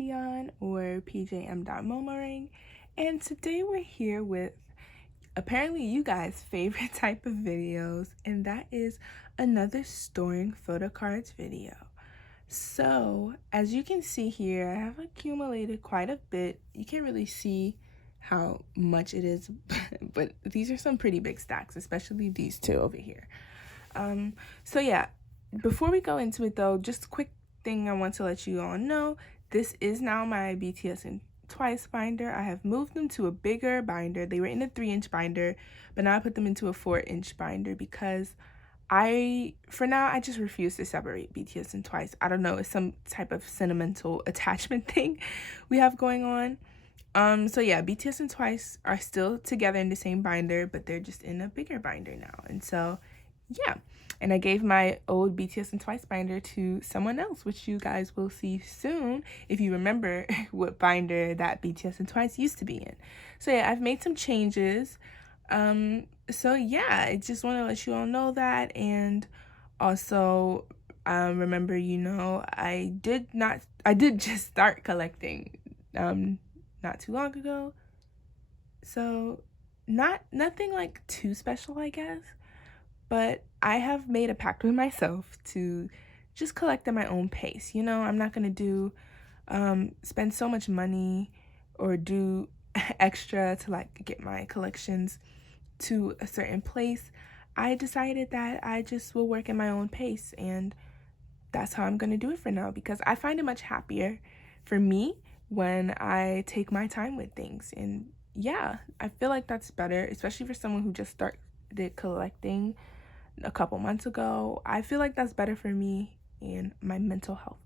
daehyeon or pjm.momoring, and today we're here with apparently you guys' favorite type of videos, and that is another storing photo cards video. So as you can see here, I have accumulated quite a bit. You can't really see how much it is, but these are some pretty big stacks, especially these two over here. So yeah, before we go into it though, just a quick thing I want to let you all know. This is now my BTS and Twice binder. I have moved them to a bigger binder. They were in a 3-inch binder, but now I put them into a 4-inch binder because for now, I just refuse to separate BTS and Twice. I don't know, it's some type of sentimental attachment thing we have going on. So yeah, BTS and Twice are still together in the same binder, but they're just in a bigger binder now. And so yeah, and I gave my old BTS and Twice binder to someone else, which you guys will see soon if you remember what binder that BTS and Twice used to be in. So yeah, I've made some changes. So yeah, I just want to let you all know that. And also remember, I did just start collecting not too long ago, so nothing like too special, I guess. But I have made a pact with myself to just collect at my own pace. I'm not going to spend so much money or do extra to like get my collections to a certain place. I decided that I just will work at my own pace, and that's how I'm going to do it for now, because I find it much happier for me when I take my time with things. And yeah, I feel like that's better, especially for someone who just started collecting a couple months ago. I feel like that's better for me and my mental health.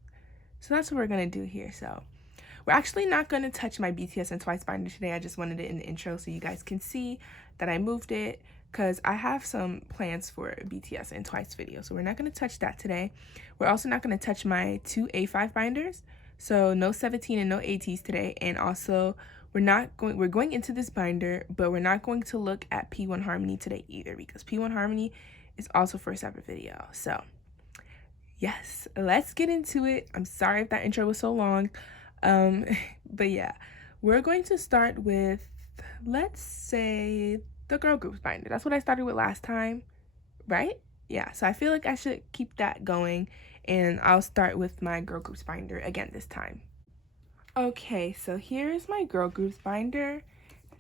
So that's what we're gonna do here. So we're actually not gonna touch my BTS and Twice binder today. I just wanted it in the intro so you guys can see that I moved it, because I have some plans for BTS and Twice video. So we're not gonna touch that today. We're also not gonna touch my 2 A5 binders. So no 17 and no ATs today. And also we're going into this binder, but we're not going to look at P1 Harmony today either, because P1 Harmony is also for a separate video. So yes, let's get into it. I'm sorry if that intro was so long. But yeah, we're going to start with, let's say, the girl groups binder. That's what I started with last time, right? Yeah, so I feel like I should keep that going, and I'll start with my girl groups binder again this time. Okay, so here's my girl groups binder.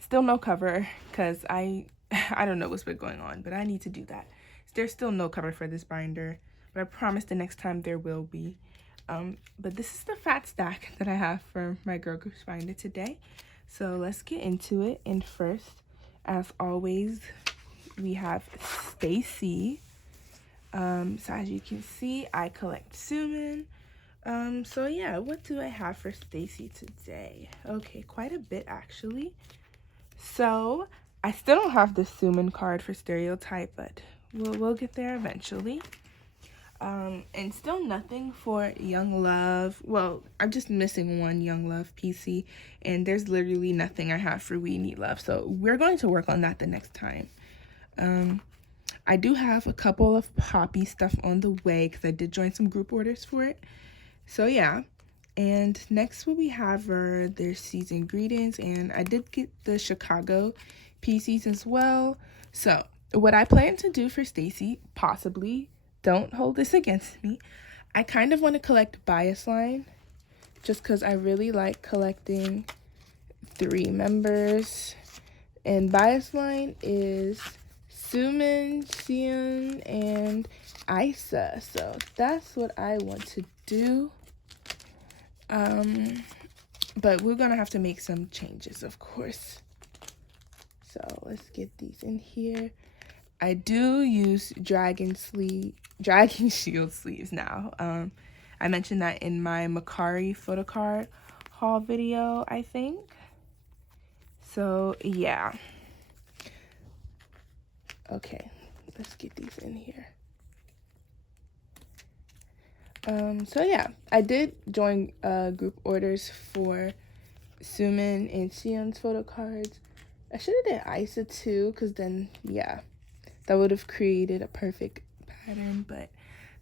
Still no cover, because I don't know what's been going on, but I need to do that. There's still no cover for this binder, but I promise the next time there will be. But this is the fat stack that I have for my girl groups binder today. So let's get into it. And first, as always, we have stayc. So as you can see, I collect sumin. So yeah, what do I have for stayc today? Okay, quite a bit actually. So I still don't have the sumin card for stereotype, but we'll get there eventually. And still nothing for Young Love. Well, I'm just missing one Young Love PC, and there's literally nothing I have for We Need Love. So we're going to work on that the next time. I do have a couple of Poppy stuff on the way, because I did join some group orders for it. So yeah. And next what we have are their season greetings, and I did get the Chicago PCs as well. So what I plan to do for stayc, possibly, don't hold this against me, I kind of want to collect bias line, just because I really like collecting 3 members. And bias line is Sumin, Seon, and Isa. So that's what I want to do. But we're gonna have to make some changes, of course. So let's get these in here. I do use dragon shield sleeves now. I mentioned that in my Makari photocard haul video, I think. So yeah. Okay, let's get these in here. So yeah, I did join group orders for Sumin and Seon's photocards. I should have done Isa too, because then yeah, that would have created a perfect pattern. But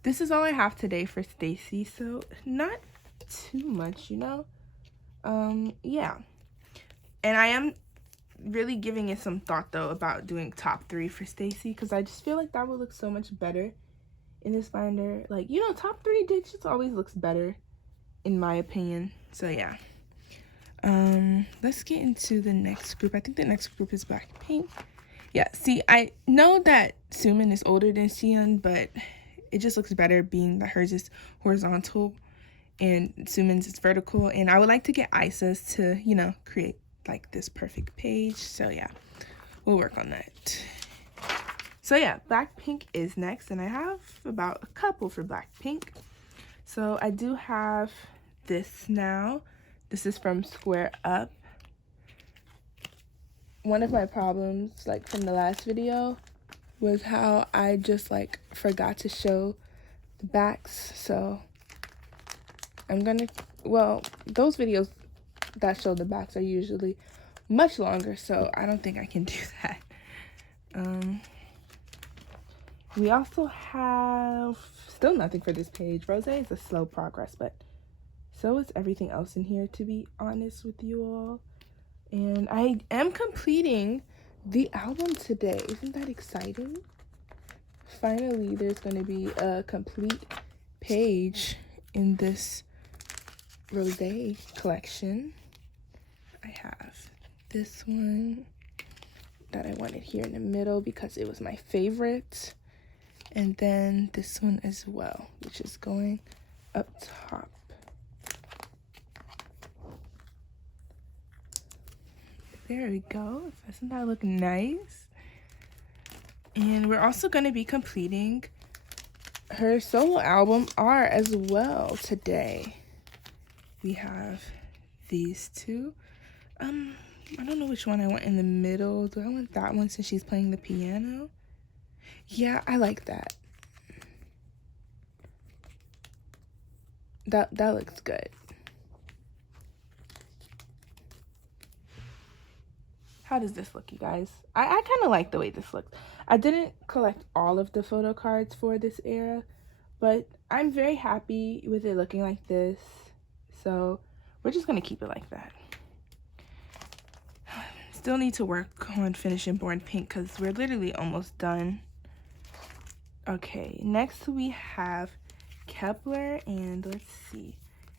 this is all I have today for stayc, so not too much, Yeah. And I am really giving it some thought though about doing top 3 for stayc, because I just feel like that would look so much better in this binder. Like, you know, top 3 just always looks better in my opinion. So yeah. Let's get into the next group. I think the next group is Blackpink. Yeah, see, I know that Sumin is older than Xion, but it just looks better being that hers is horizontal and Sumin's is vertical. And I would like to get Isa's to, you know, create like this perfect page. So yeah, we'll work on that. So yeah, Blackpink is next, and I have about a couple for Blackpink. So I do have this now. This is from Square Up. One of my problems, like from the last video, was how I just like forgot to show the backs. So I'm gonna, well, those videos that show the backs are usually much longer, so I don't think I can do that. We also have still nothing for this page. Rosé is a slow progress, but so is everything else in here, to be honest with you all. And I am completing the album today. Isn't that exciting? Finally, there's going to be a complete page in this rosé collection. I have this one that I wanted here in the middle because it was my favorite. And then this one as well, which is going up top. There we go. Doesn't that look nice? And we're also going to be completing her solo album R as well today. We have these two. I don't know which one I want in the middle. Do I want that one since she's playing the piano? Yeah, I like that. That looks good. How does this look, you guys? I kind of like the way this looks. I didn't collect all of the photo cards for this era, but I'm very happy with it looking like this. So we're just going to keep it like that. Still need to work on finishing Born Pink because we're literally almost done. Okay, next we have Kepler, and let's see.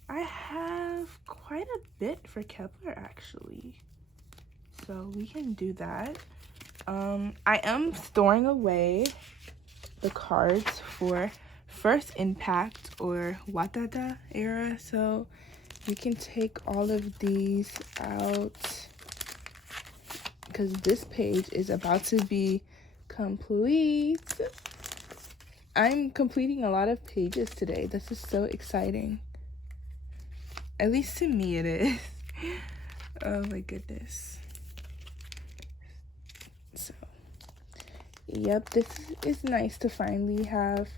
I have quite a bit for Kepler actually, so we can do that. I am storing away the cards for First Impact or Wadada era, so we can take all of these out because this page is about to be complete. I'm completing a lot of pages today. This is so exciting. At least to me it is. Oh my goodness. So, yep, this is nice to finally have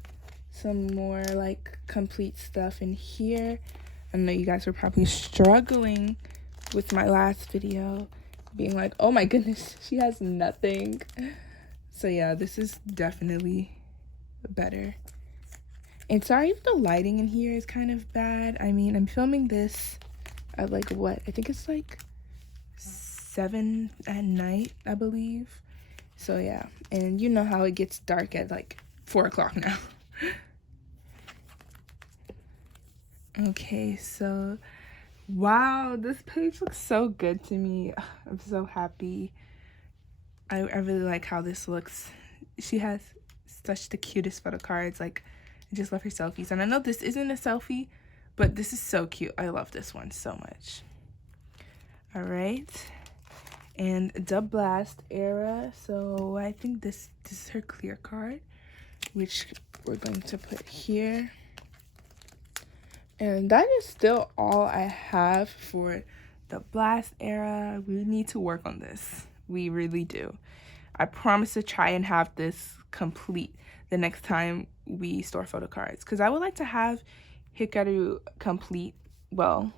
some more like complete stuff in here. I know you guys were probably struggling with my last video, being like, oh my goodness, she has nothing. So yeah, this is definitely better. And sorry if the lighting in here is kind of bad. I mean, I'm filming this at like what? I think it's like 7 at night, I believe. So yeah, and you know how it gets dark at like 4 o'clock now. Okay, so wow, this page looks so good to me. I'm so happy. I really like how this looks. She has such the cutest photo cards. Like, I just love her selfies. And I know this isn't a selfie, but this is so cute. I love this one so much. All right. And the Blast era. So I think this is her clear card, which we're going to put here. And that is still all I have for the Blast era. We need to work on this. We really do. I promise to try and have this complete the next time we store photo cards, because I would like to have Hikaru complete. Well,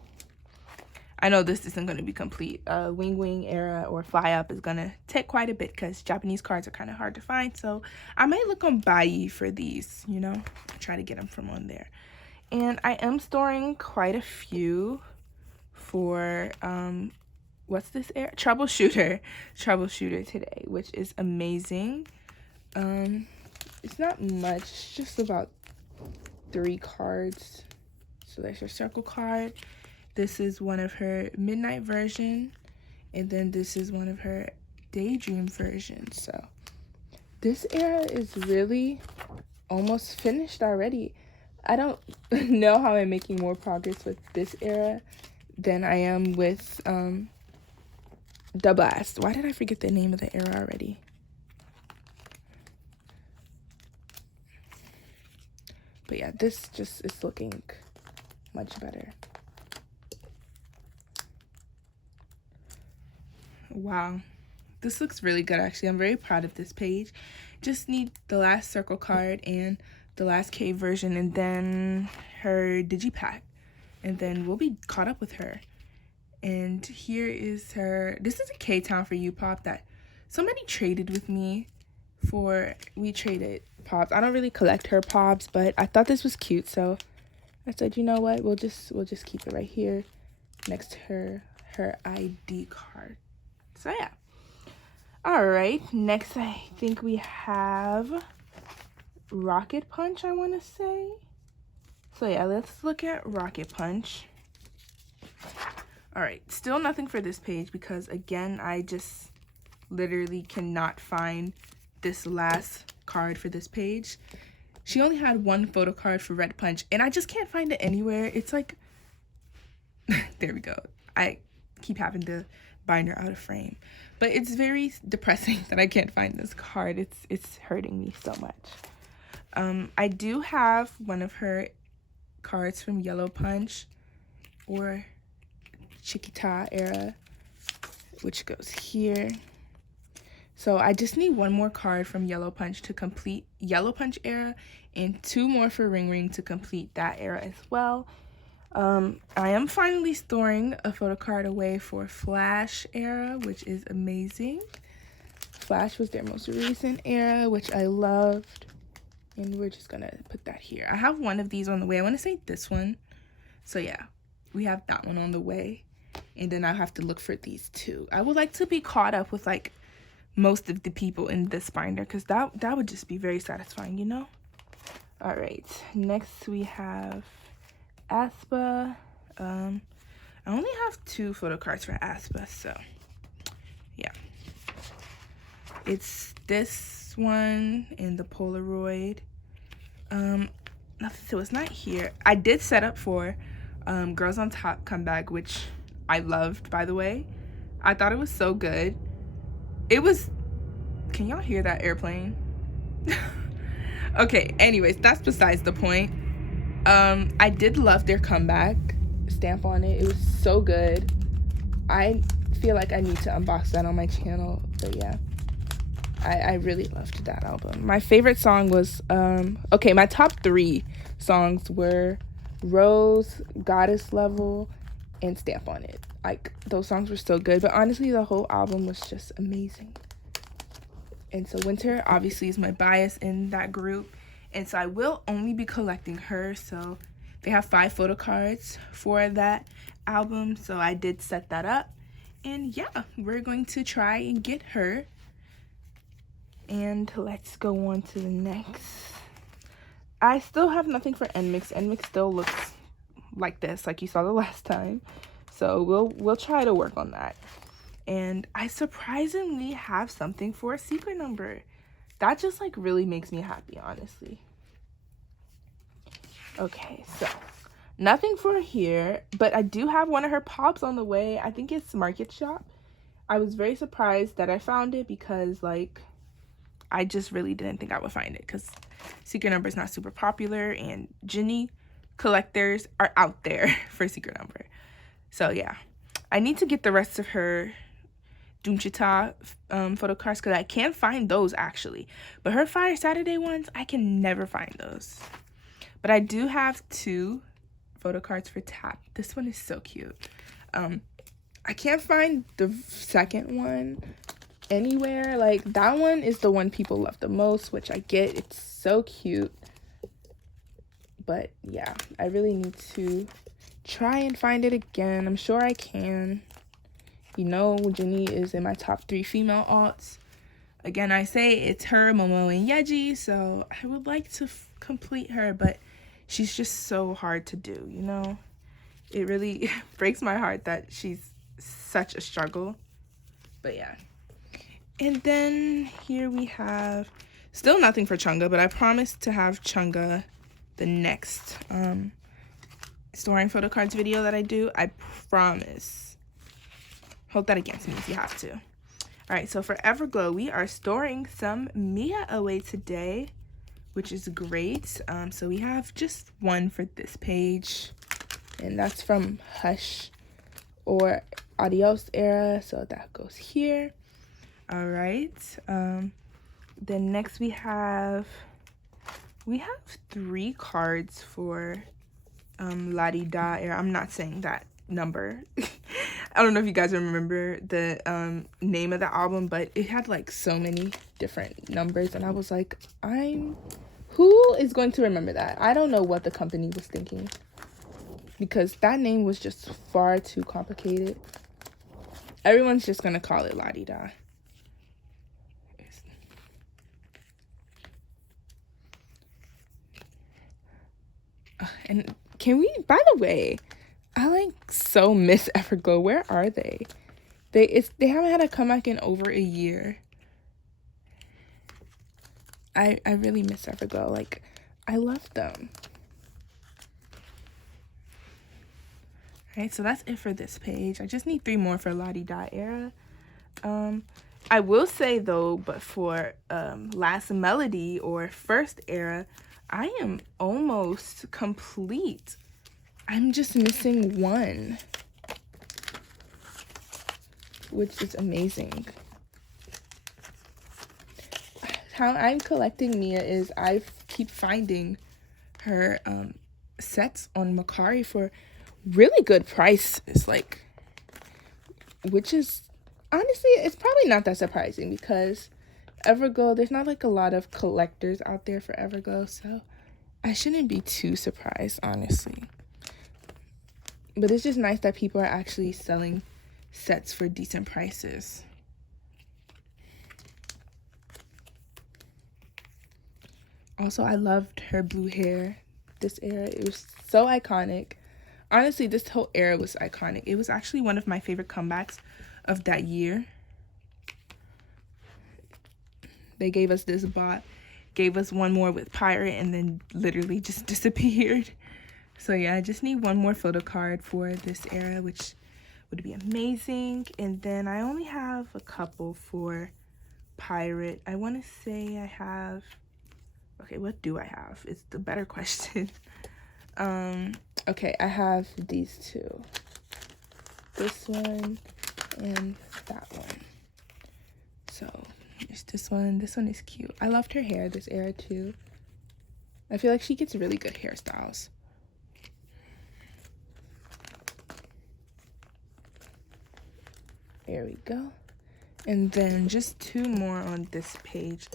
I know this isn't going to be complete. Wing era or Fly Up is going to take quite a bit because Japanese cards are kind of hard to find. So I might look on Bai for these, you know, try to get them from on there. And I am storing quite a few for what's this era? Troubleshooter today, which is amazing. It's not much, it's just about 3 cards. So there's your circle card. This is one of her midnight version, and then this is one of her daydream versions. So this era is really almost finished already. I don't know how I'm making more progress with this era than I am with the blast. Why did I forget the name of the era already? But yeah, this just is looking much better. Wow, this looks really good actually. I'm very proud of this page. Just need the last circle card and the last K version, and then her digipack, and then we'll be caught up with her. And here is her. This is a K-Town for You pop that somebody traded with me for. We traded pops. I don't really collect her pops, but I thought this was cute, so I said, you know what, we'll just keep it right here next to her ID card. So yeah. All right, next I think we have Rocket Punch, I want to say. So yeah, let's look at Rocket Punch. All right, still nothing for this page because again, I just literally cannot find this last card for this page. She only had 1 photo card for Red Punch, and I just can't find it anywhere. It's like, there we go. I keep having to bind her out of frame, but it's very depressing that I can't find this card. It's hurting me so much. I do have one of her cards from Yellow Punch or Chiquita era, which goes here. So I just need 1 more card from Yellow Punch to complete Yellow Punch era, and 2 more for Ring Ring to complete that era as well. I am finally storing a photo card away for Flash era, which is amazing. Flash was their most recent era, which I loved. And we're just gonna put that here. I have one of these on the way. I want to say this one. So yeah, we have that one on the way. And then I'll have to look for these 2. I would like to be caught up with like most of the people in this binder, because that would just be very satisfying, you know? All right, next we have aespa. I only have 2 photo cards for aespa, so yeah. It's this one and the Polaroid. So it's not here. I did set up for Girls on Top comeback, which I loved, by the way. I thought it was so good. It was, can y'all hear that airplane? Okay, anyways, that's besides the point. I did love their comeback stamp on it. It was so good. I feel like I need to unbox that on my channel, but yeah, I really loved that album. My favorite song was okay, my top 3 songs were Rose, Goddess Level, and Stamp on It. Like, those songs were so good, but honestly the whole album was just amazing. And so Winter obviously is my bias in that group, and so I will only be collecting her. So they have 5 photo cards for that album, so I did set that up. And yeah, we're going to try and get her. And let's go on to the next. I still have nothing for NMIX. NMIX still looks like this, like you saw the last time. So we'll try to work on that. And I surprisingly have something for a secret number. That just like really makes me happy, honestly. Okay, so nothing for here, but I do have one of her pops on the way. I think it's Market Shop. I was very surprised that I found it because like I just really didn't think I would find it because secret number is not super popular, and Jinny collectors are out there for secret number. So yeah, I need to get the rest of her Doomchita photo cards because I can't find those actually, but her Fire Saturday ones, I can never find those. But I do have 2 photo cards for Tap. This one is so cute. I can't find the second one anywhere. Like, that one is the one people love the most, which I get. It's so cute. But yeah, I really need to try and find it again. I'm sure I can. You know, Jinny is in my top 3 female alts. Again, I say it's her, Momo, and Yeji, so I would like to complete her, but she's just so hard to do, you know? It really breaks my heart that she's such a struggle. But yeah. And then here we have still nothing for Chunga, but I promised to have Chunga the next storing photo cards video that I do. I promise. Hold that against me if you have to. All right, so for Everglow, we are storing some Mia away today, which is great. So we have just one for this page, and that's from Hush or Adios era, so that goes here. All right. Then next we have 3 cards for La Di Da era. I'm not saying that number. I don't know if you guys remember the name of the album, but it had like so many different numbers, and I was like, who is going to remember that? I don't know what the company was thinking, because that name was just far too complicated. Everyone's just gonna call it La Di Da. And can we, by the way, I like so miss Everglow. Where are they? They haven't had a comeback in over a year. I really miss Everglow. Like, I love them. Alright, so that's it for this page. I just need 3 more for La Di Da era. I will say though, but for Last Melody or First era, I am almost complete. I'm just missing 1, which is amazing. How I'm collecting Mia is I keep finding her sets on Mercari for really good prices, like, which is honestly, it's probably not that surprising because Everglow, there's not like a lot of collectors out there for Everglow, so I shouldn't be too surprised, honestly. But it's just nice that people are actually selling sets for decent prices. Also, I loved her blue hair this era. It was so iconic. Honestly, this whole era was iconic. It was actually one of my favorite comebacks of that year. They gave us this bot, gave us one more with Pirate, and then literally just disappeared. So yeah, I just need one more photo card for this era, which would be amazing. And then I only have a couple for Pirate. I want to say I have... Okay, what do I have? It's the better question. Okay, I have these 2. This one and that one. So there's this one. This one is cute. I loved her hair this era too. I feel like she gets really good hairstyles. There we go. And then just 2 more on this page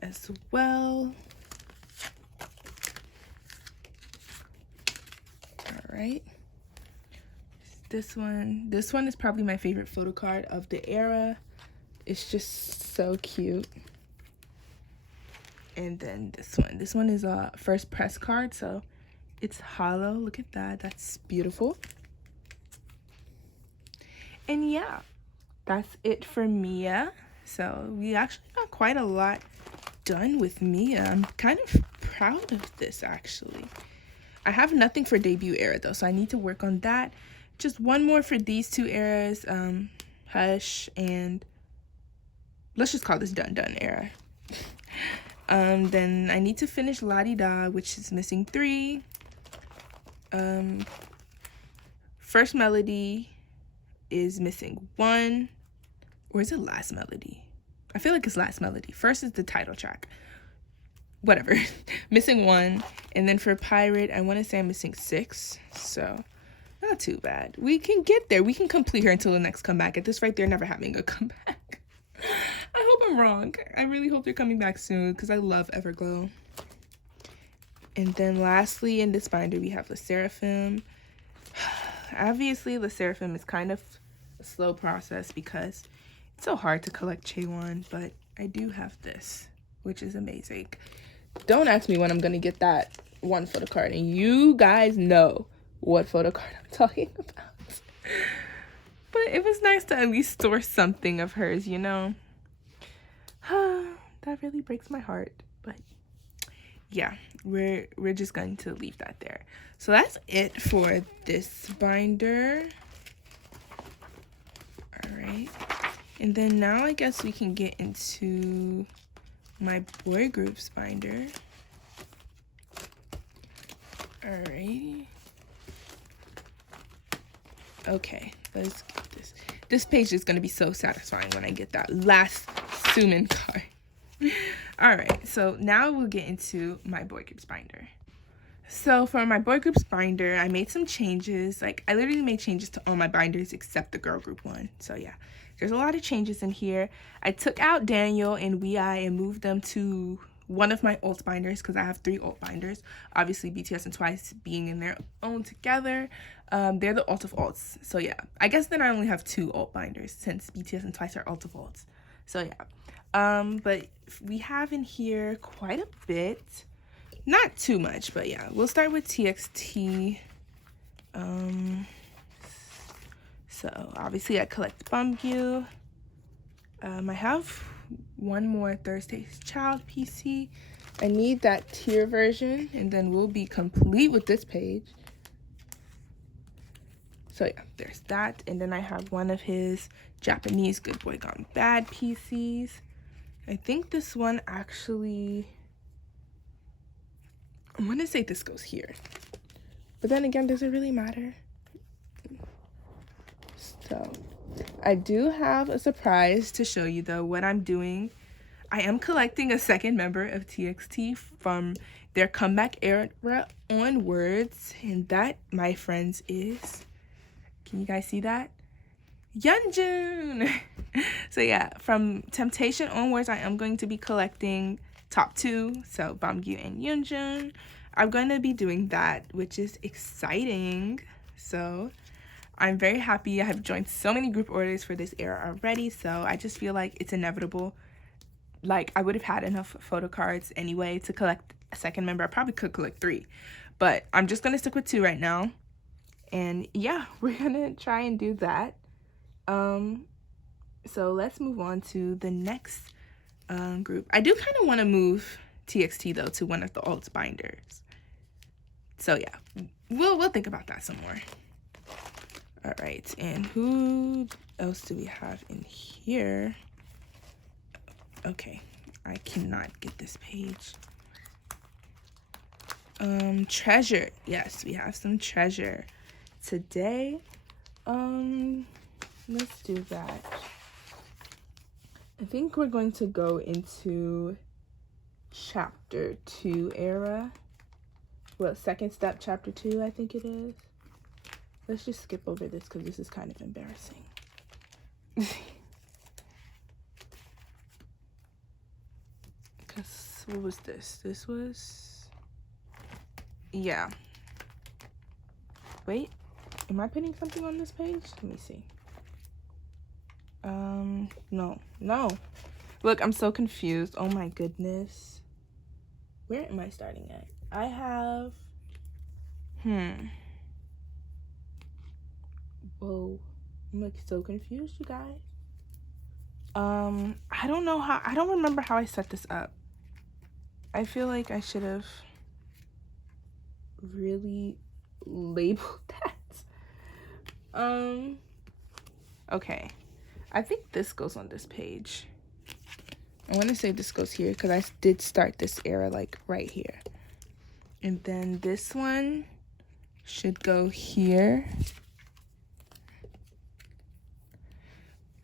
as well. Right, this one is probably my favorite photo card of the era. It's just so cute. And then this one is a first press card, so it's hollow. Look at that, that's beautiful. And yeah, that's it for Mia. So we actually got quite a lot done with Mia. I'm kind of proud of this actually. I have nothing for debut era though, so I need to work on that. Just one more for these 2 eras, Hush, and let's just call this Dun era. Then I need to finish La Di Da, which is missing 3. First Melody is missing 1, or is it Last Melody? I feel like it's Last Melody. First is the title track. Whatever. Missing 1. And then for Pirate, I want to say I'm missing 6. So not too bad. We can get there. We can complete her until the next comeback. At this rate, they're never having a comeback. I hope I'm wrong. I really hope they're coming back soon because I love Everglow. And then lastly in this binder, we have the Sserafim. obviously the sserafim is kind of a slow process because it's so hard to collect chaewon, but I do have this, which is amazing. Don't ask me when I'm gonna get that one photo card, and you guys know what photo card I'm talking about. But it was nice to at least store something of hers, you know. That really breaks my heart, but yeah, we're just going to leave that there. So that's it for this binder. All right, and then now I guess we can get into my boy groups binder. Alrighty. Okay, let's get this. This page is gonna be so satisfying when I get that last sumin card. Alright, so now we'll get into my boy groups binder. So for my boy groups binder, I made some changes. Like, I literally made changes to all my binders except the girl group one. So yeah, there's a lot of changes in here. I took out Daehyeon and WeI and moved them to one of my alt binders because I have 3 alt binders. Obviously, BTS and Twice being in their own together. They're the alt of alts. So yeah, I guess then I only have 2 alt binders since BTS and Twice are alt of alts. So yeah, but we have in here quite a bit. Not too much, but yeah, we'll start with TXT. So obviously I collect beomgyu. I have one more Thursday's Child PC. I need that tier version, and then we'll be complete with this page. So yeah, there's that. And then I have one of his Japanese Good Boy Gone Bad PCs. I think this one actually, I'm gonna say this goes here. But then again, does it really matter? So I do have a surprise to show you though, what I'm doing. I am collecting a second member of TXT from their comeback era onwards. And that, my friends, is, can you guys see that? Hyunjin! So yeah, from Temptation onwards, I am going to be collecting top 2, so beomgyu and Hyunjin. I'm going to be doing that, which is exciting. So I'm very happy. I have joined so many group orders for this era already, so I just feel like it's inevitable. Like, I would have had enough photo cards anyway to collect a second member. I probably could collect 3, but I'm just going to stick with 2 right now. And yeah, we're going to try and do that. So let's move on to the next group. I do kind of want to move TXT though to one of the alt binders. So yeah, we'll think about that some more. All right, and who else do we have in here? Okay, I cannot get this page. Treasure. Yes, we have some treasure today. Let's do that. I think we're going to go into chapter 2 era. Well, second step, chapter 2, I think it is. Let's just skip over this because this is kind of embarrassing. Because what was this? This was, yeah. Wait, am I putting something on this page? Let me see. No. Look, I'm so confused. Oh my goodness. Where am I starting at? I have, whoa. I'm like so confused, you guys. I don't remember how I set this up. I feel like I should have really labeled that. Okay. I think this goes on this page. I want to say this goes here because I did start this era like right here. And then this one should go here.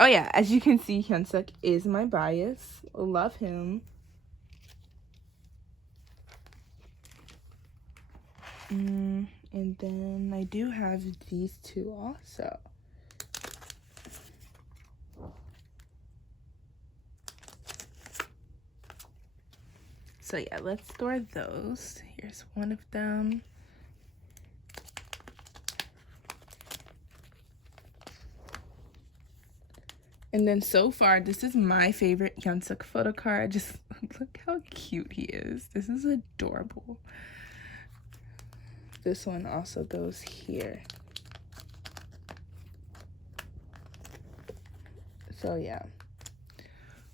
Oh yeah, as you can see, Hyunsuk is my bias. Love him. And then I do have these 2 also. So yeah, let's store those. Here's one of them. And then so far, this is my favorite Hyunsuk photo card. Just look how cute he is. This is adorable. This one also goes here. So yeah.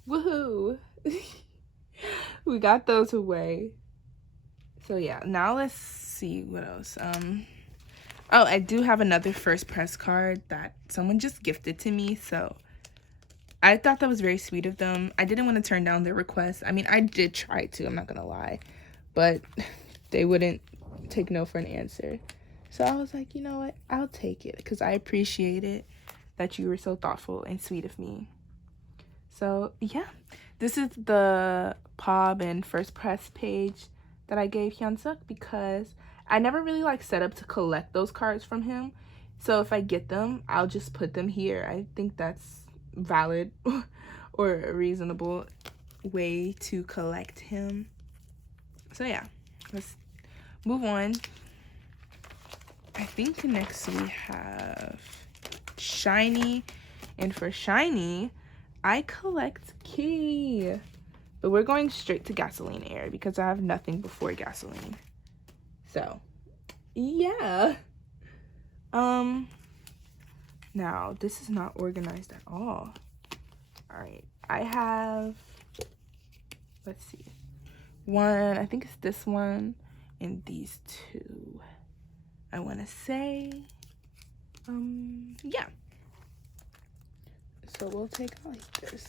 Woohoo! We got those away. So yeah, now let's see what else. Oh, I do have another first press card that someone just gifted to me, so I thought that was very sweet of them. I didn't want to turn down their request. I mean, I did try to, I'm not gonna lie, but they wouldn't take no for an answer. So I was like, you know what, I'll take it because I appreciate it that you were so thoughtful and sweet of me. So yeah, this is the POB and first press page that I gave Hyunsuk because I never really like set up to collect those cards from him. So if I get them, I'll just put them here. I think that's valid or a reasonable way to collect him. So yeah, let's move on. I think next we have Shinee, and for Shinee I collect Key, but we're going straight to gasoline air because I have nothing before gasoline. So yeah, now this is not organized at all. All right, I have, let's see, one, I think it's this one, and these two, I want to say, yeah. So we'll take out like this,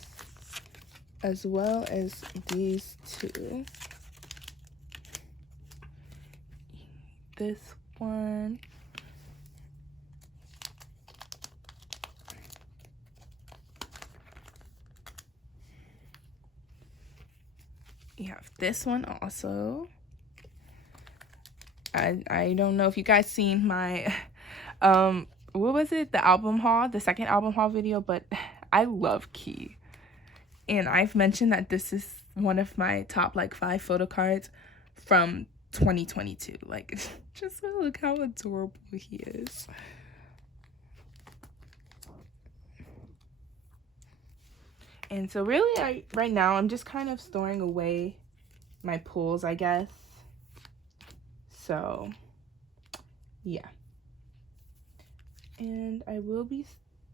as well as these two. This one. You have this one also. I don't know if you guys seen my what was it, the album haul, the second album haul video, but I love Key, and I've mentioned that this is one of my top like 5 photo cards from 2022. Like, just look how adorable he is. And so really, right now I'm just kind of storing away my pulls, I guess. So yeah, and I will be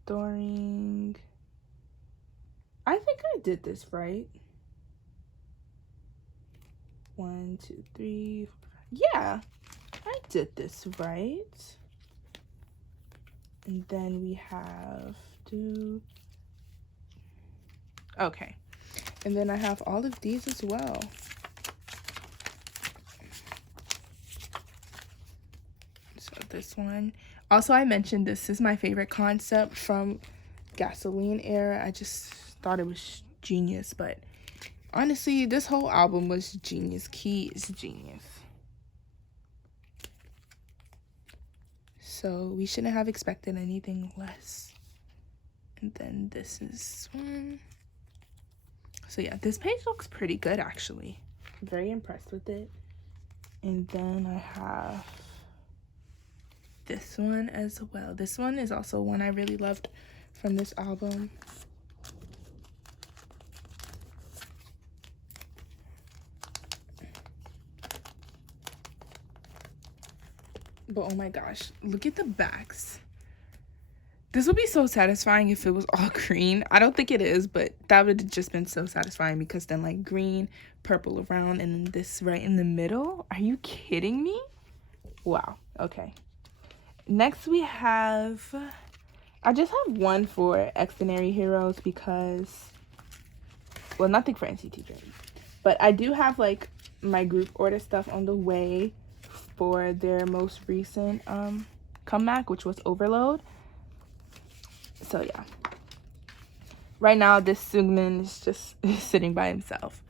storing, I think I did this right. 1, 2, 3, 4, 5. Yeah, I did this right. And then we have to, okay, and then I have all of these as well. So this one also, I mentioned this is my favorite concept from Gasoline era. I just thought it was genius, but honestly, this whole album was genius. Key is genius. So we shouldn't have expected anything less. And then this is one. So yeah, this page looks pretty good actually. I'm very impressed with it. And then I have this one as well. This one is also one I really loved from this album. But oh my gosh, look at the backs. This would be so satisfying if it was all green. I don't think it is, but that would have just been so satisfying because then like green, purple around, and then this right in the middle. Are you kidding me? Wow. Okay. Next we have, I just have one for xdinary heroes because, well, nothing for NCT Dream, but I do have like my group order stuff on the way for their most recent comeback, which was Overload. So yeah, right now this Sumin is just sitting by himself,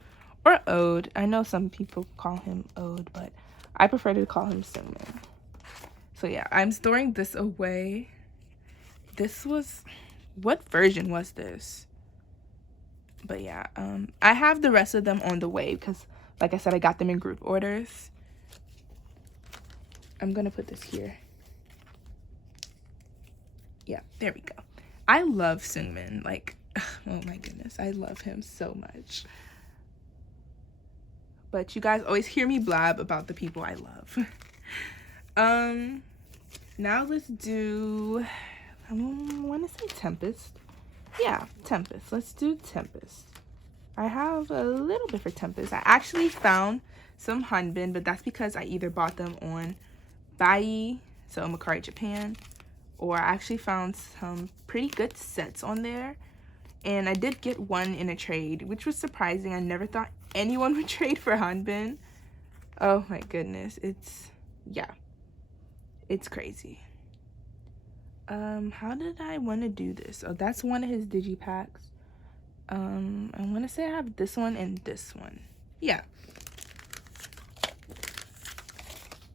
or Ode. I know some people call him Ode, but I prefer to call him Sumin. So yeah, I'm storing this away. This was, what version was this? But yeah, I have the rest of them on the way because, like I said, I got them in group orders. I'm gonna put this here. Yeah, there we go. I love Sumin. Like, Oh my goodness, I love him so much. But you guys always hear me blab about the people I love. Now let's do, I want to say Tempest. Yeah, Tempest. Let's do Tempest. I have a little bit for Tempest. I actually found some hanbin, but that's because I either bought them on Bai, so Mercari Japan, or I actually found some pretty good sets on there. And I did get one in a trade, which was surprising. I never thought anyone would trade for hanbin. Oh my goodness, it's crazy. How did I want to do this? Oh, that's one of his digipacks. I want to say I have this one and this one. Yeah.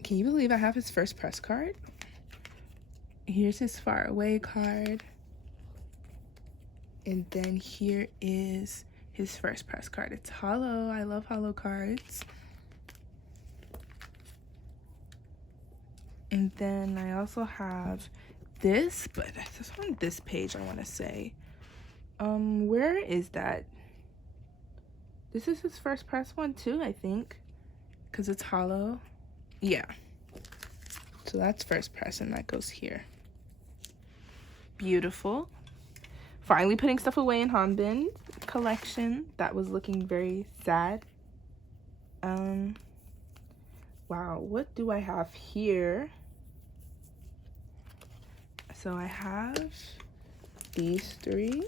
Can you believe I have his first press card? Here's his far away card. And then here is his first press card. It's hollow. I love hollow cards. And then I also have this, but it's on this page, I want to say. Where is that? This is his first press one too, I think, because it's hollow. Yeah. So that's first press, and that goes here. Beautiful. Finally putting stuff away in hanbin collection. That was looking very sad. Wow, what do I have here? So I have these three.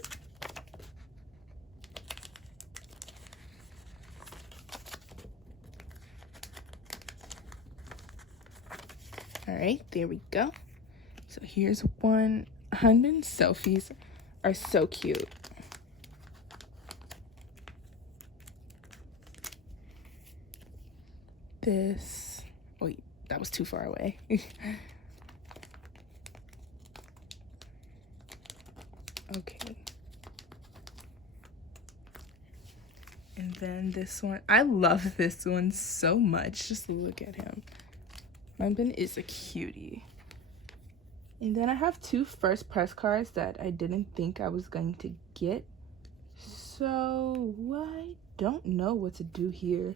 All right, there we go. So here's one. Hanbin selfies are so cute. This, wait, that was too far away. Okay. And then this one, I love this one so much. Just look at him. Hanbin is a cutie. And then I have two first press cards that I didn't think I was going to get. So I don't know what to do here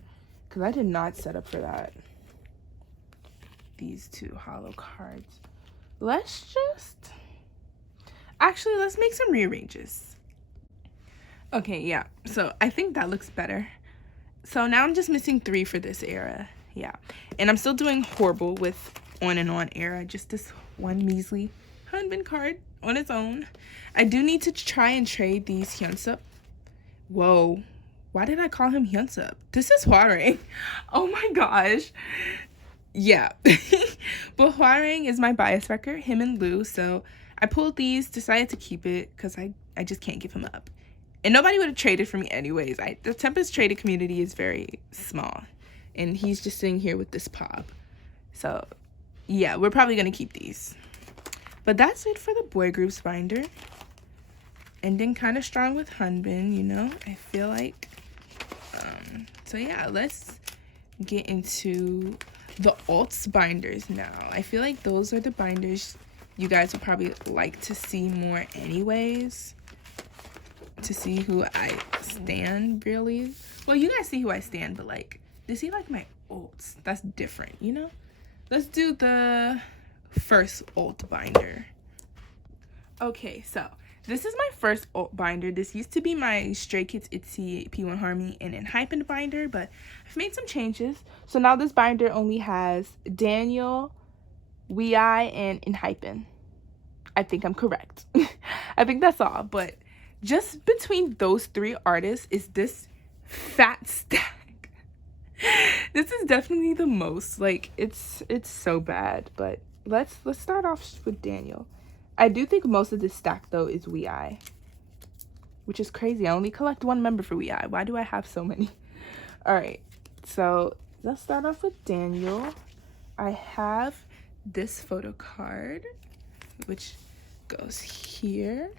because I did not set up for that. These two hollow cards. Let's make some rearranges. Okay, yeah. So I think that looks better. So now I'm just missing 3 for this era. Yeah. And I'm still doing horrible with on and on era. Just this one measly hanbin card on its own. I do need to try and trade these hyunsuk. Whoa. Why did I call him hyunsuk? This is Hwaring. Oh my gosh. Yeah. But Hwaring is my bias wrecker, him and Lou. So I pulled these, decided to keep it because I just can't give him up. And nobody would have traded for me anyways. The Tempest traded community is very small. And he's just sitting here with this pop. So yeah, we're probably going to keep these. But that's it for the boy groups binder. Ending kind of strong with hanbin, you know, I feel like. So yeah, let's get into the alts binders now. I feel like those are the binders you guys would probably like to see more anyways. To see who I stan, really. Well, you guys see who I stan, but like, to see like my alts, that's different, you know? Let's do the first alt binder. Okay, so this is my first alt binder. This used to be my Stray Kids Itzy P1 Harmony and enhypen binder, but I've made some changes. So now this binder only has Daehyeon, Weai, and enhypen. I think I'm correct. I think that's all, but just between those 3 artists is this fat stack. This is definitely the most, like, it's so bad, but let's start off with Daehyeon. I do think most of this stack though is Weai, which is crazy. I only collect 1 member for Weai. Why do I have so many? All right, so let's start off with Daehyeon. I have this photo card, which goes here.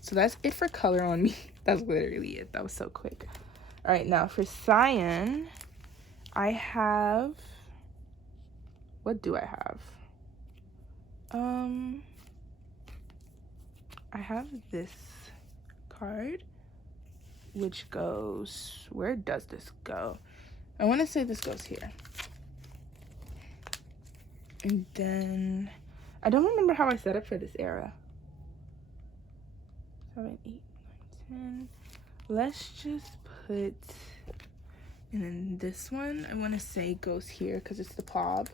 So that's it for color on me. That's literally it. That was so quick. All right, now for cyan, I have, what do I have? I have this card, which goes, where does this go? I want to say this goes here. And then, I don't remember how I set up for this era. 7, 8, 9, 10. Let's just put, and then this one, I want to say goes here because it's the pob.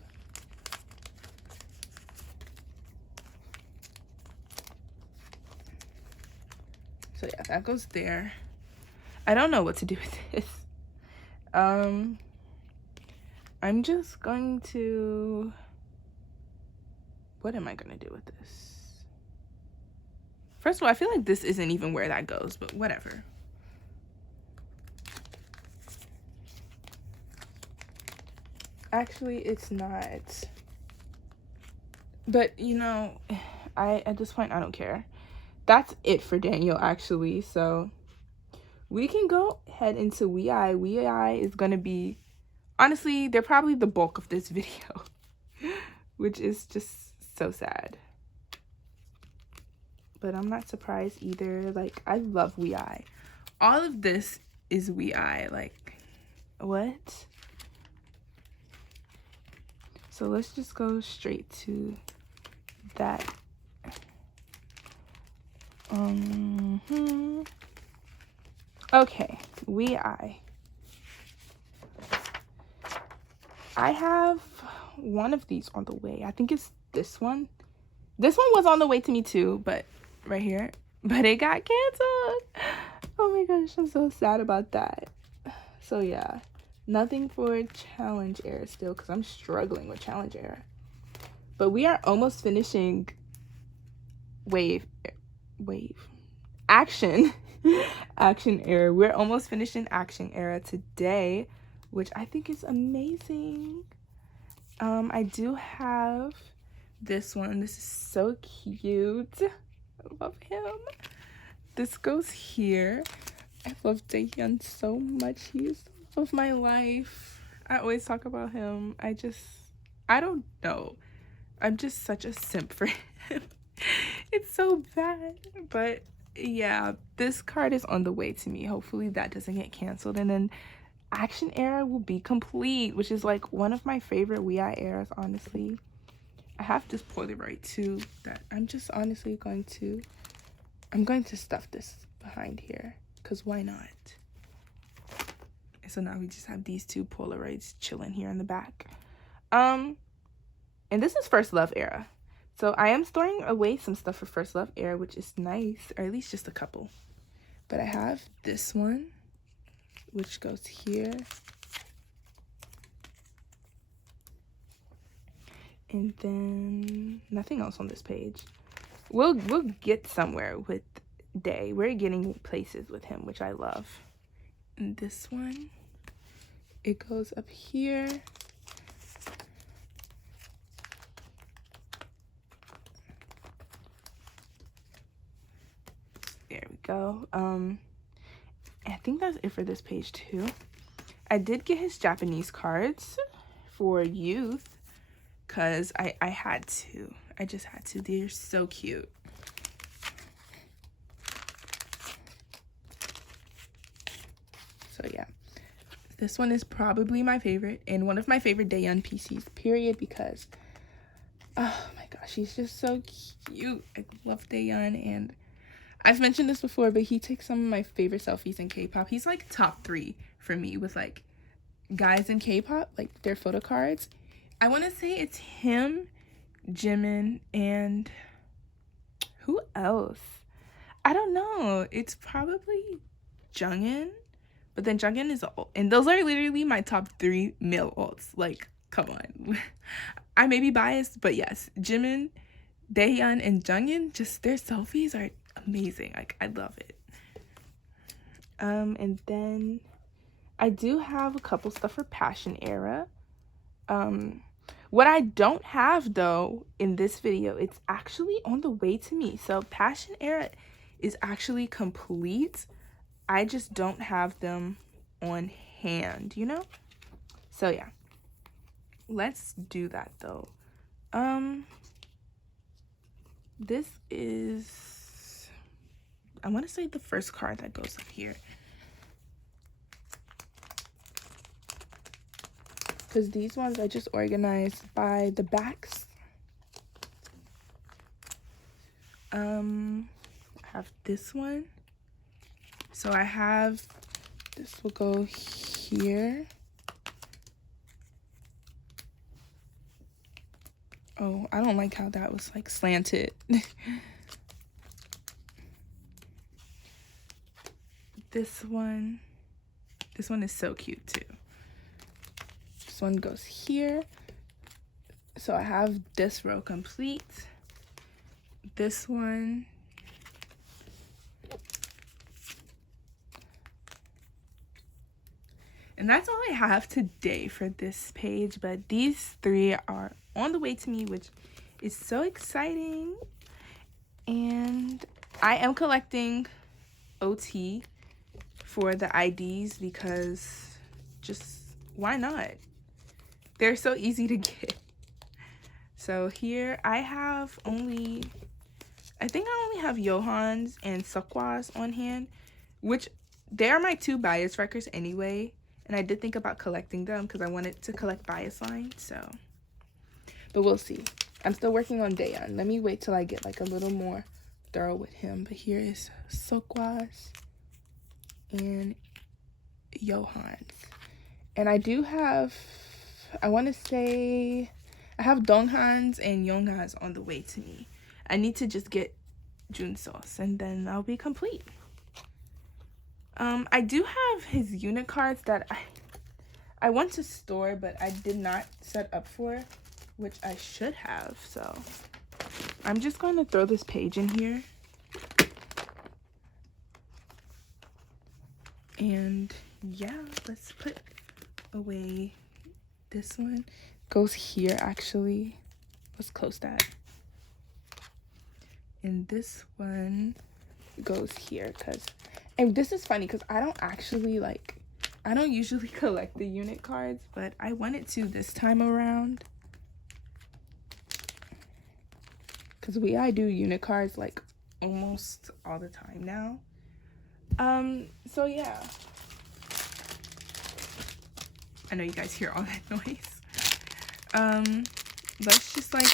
So yeah, that goes there. I don't know what to do with this. I'm just going to, what am I gonna do with this? First of all, I feel like this isn't even where that goes, but whatever. Actually, it's not. But you know, at this point I don't care. That's it for Daniel, actually. So we can go ahead into WeEye. WeEye is gonna be, honestly, they're probably the bulk of this video, which is just so sad. But I'm not surprised either. Like, I love WeEye. All of this is WeEye. Like, what? So let's just go straight to that. Okay, WeEye. I have one of these on the way. I think it's this one. This one was on the way to me too, but right here. But it got canceled. Oh my gosh, I'm so sad about that. So yeah, nothing for challenge era still because I'm struggling with challenge era. But we are almost finishing action era. We're almost finishing action era today, which I think is amazing. I do have this one. This is so cute. I love him. This goes here. I love Daehyeon so much. He's the love of my life. I always talk about him. I don't know. I'm just such a simp for him. It's so bad. But yeah, this card is on the way to me. Hopefully that doesn't get canceled. And then action era will be complete, which is like one of my favorite WeEye eras, honestly. I have this Polaroid too that I'm just honestly going to stuff this behind here because why not? So now we just have these two Polaroids chilling here in the back. And this is First Love era. So I am storing away some stuff for First Love era, which is nice, or at least just a couple. But I have this one, which goes here. And then nothing else on this page. We'll get somewhere with Day. We're getting places with him, which I love. And this one, it goes up here. There we go. I think that's it for this page too. I did get his Japanese cards for youth because I had to. I just had to. They're so cute. So yeah, this one is probably my favorite and one of my favorite Daehyeon PCs, period, because oh my gosh, he's just so cute. I love Daehyeon, and I've mentioned this before, but he takes some of my favorite selfies in K-pop. He's like top 3 for me with like guys in K-pop, like their photo cards. I want to say it's him, Jimin, and who else? I don't know. It's probably Jungin, but then Jungin is old, and those are literally my top 3 male alts. Like, come on. I may be biased, but yes, Jimin, Daehyeon, and Jungin, just their selfies are amazing. Like, I love it. And then I do have a couple stuff for Passion era. What I don't have though in this video, it's actually on the way to me. So Passion era is actually complete. I just don't have them on hand, you know? So yeah, let's do that though. This is I want to say the first card that goes up here. Because these ones I just organized by the backs. I have this one. So I have, this will go here. Oh, I don't like how that was like slanted. This one is so cute too. This one goes here. So I have this row complete. This one. And that's all I have today for this page, but these three are on the way to me, which is so exciting. And I am collecting OT for the IDs because just why not? They're so easy to get. So here I have only, I think I only have Yohan's and Seokwa's on hand, which they are my two bias records anyway. And I did think about collecting them because I wanted to collect bias lines, so. But we'll see. I'm still working on Daehyeon. Let me wait till I get like a little more thorough with him. But here is Seokwa's and Yohan's. And I do have, I want to say, I have Donghan's and Younghan's on the way to me. I need to just get Junseo's and then I'll be complete. I do have his unit cards that I want to store, but I did not set up for, which I should have. So I'm just going to throw this page in here. And yeah, let's put away this one. Goes here actually. Let's close that. And this one goes here because, and this is funny because I don't usually collect the unit cards, but I wanted to this time around. Because I do unit cards like almost all the time now. So yeah. I know you guys hear all that noise. Let's just like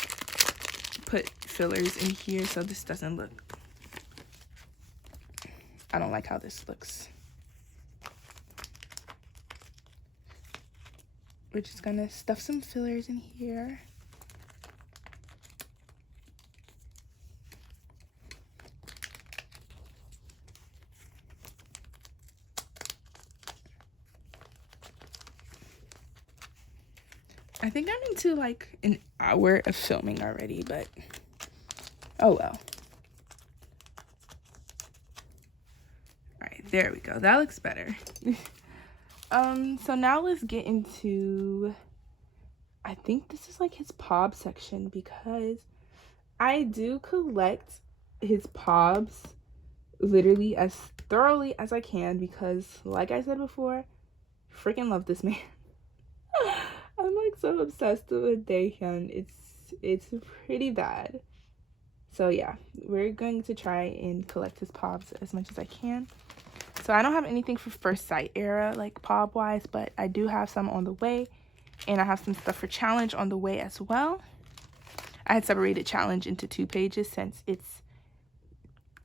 put fillers in here so this doesn't look, I don't like how this looks. We're just gonna stuff some fillers in here. I think I'm into like an hour of filming already, but oh well. Alright, there we go. That looks better. So now let's get into, I think this is like his POB section because I do collect his POBs literally as thoroughly as I can because like I said before, freaking love this man. I'm like so obsessed with Daehyeon. It's pretty bad. So yeah, we're going to try and collect his POBs as much as I can. So I don't have anything for First Sight era like POB wise, but I do have some on the way, and I have some stuff for challenge on the way as well. I had separated challenge into 2 pages since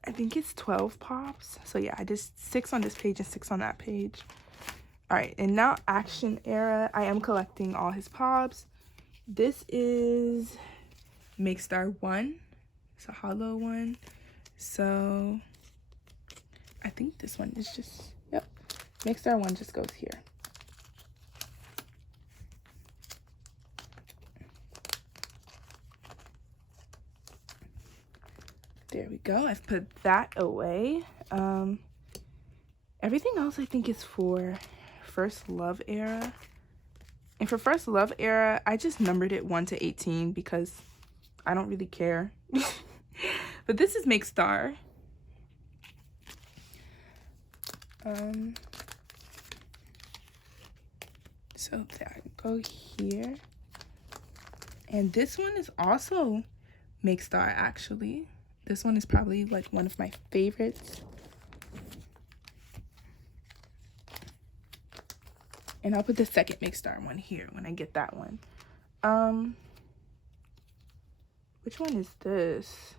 I think it's 12 POBs. So yeah, I just 6 on this page and 6 on that page. All right, and now action era. I am collecting all his POBs. This is Make Star 1. It's a hollow one. So I think this one is just, yep. Make Star 1 just goes here. There we go. I've put that away. Everything else I think is for First Love era. And for First Love era, I just numbered it 1 to 18 because I don't really care. But this is Make Star. So that go here. And this one is also Make Star actually. This one is probably like one of my favorites. And I'll put the second mixed star one here when I get that one. Which one is this?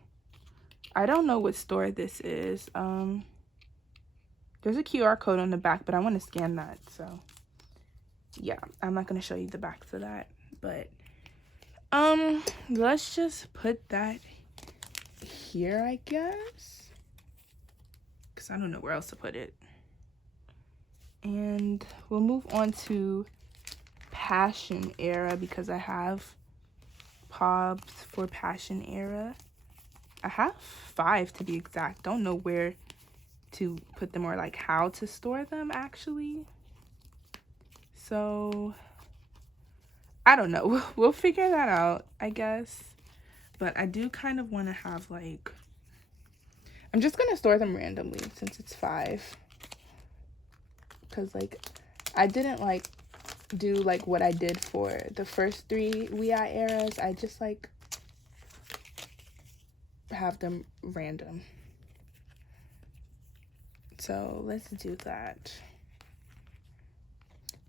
I don't know what store this is. There's a QR code on the back, but I want to scan that, so yeah, I'm not going to show you the back for that, but let's just put that here, I guess, because I don't know where else to put it. And we'll move on to Passion Era, because I have pobs for Passion Era. I have 5 to be exact. Don't know where to put them or like how to store them actually. So I don't know. We'll figure that out, I guess. But I do kind of want to have like, I'm just gonna store them randomly since it's 5. Because like I didn't like do like what I did for the first 3 WeI eras. I just like have them random. So let's do that.